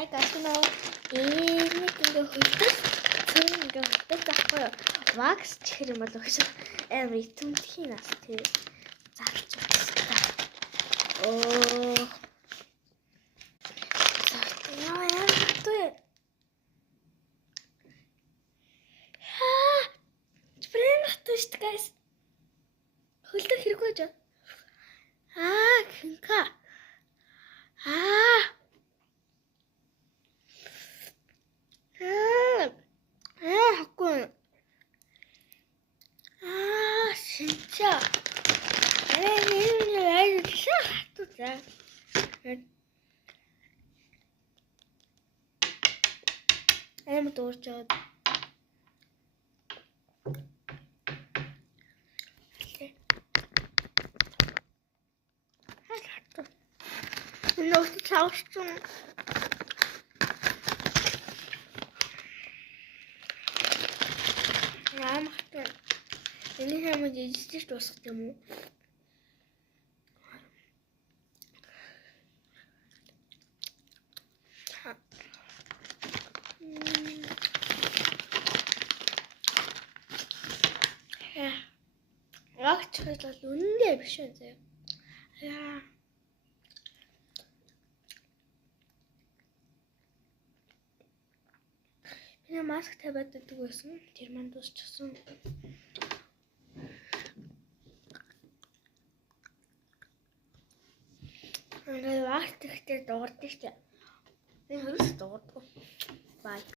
Hi guys, нэг ингээ хөлтөс цөөн ингээ хөлтөс авахгүй wax чихэр юм бол өгш амар итэмтхийн нас тий зарч байна. Оо. Яа яа. Шүү дээ guys. Хөлтөр хэрэггүй жаа. Хинка. Хакун. Шинчаа. Энэ шахту за. Эм дуурчаад. Нөт цаашгүй. Яамахтай. Энэ хамаг ижиж дуусах юм уу? Агч хэлэл үнэндээ биш үү зэ. Яа. Би маск тавиад байдаг байсан. Тэр манд дуусчихсан. Ингээд вакт ихтэй дуурдаг шүү дээ. Энэ хөрс дуурдаг. Бай.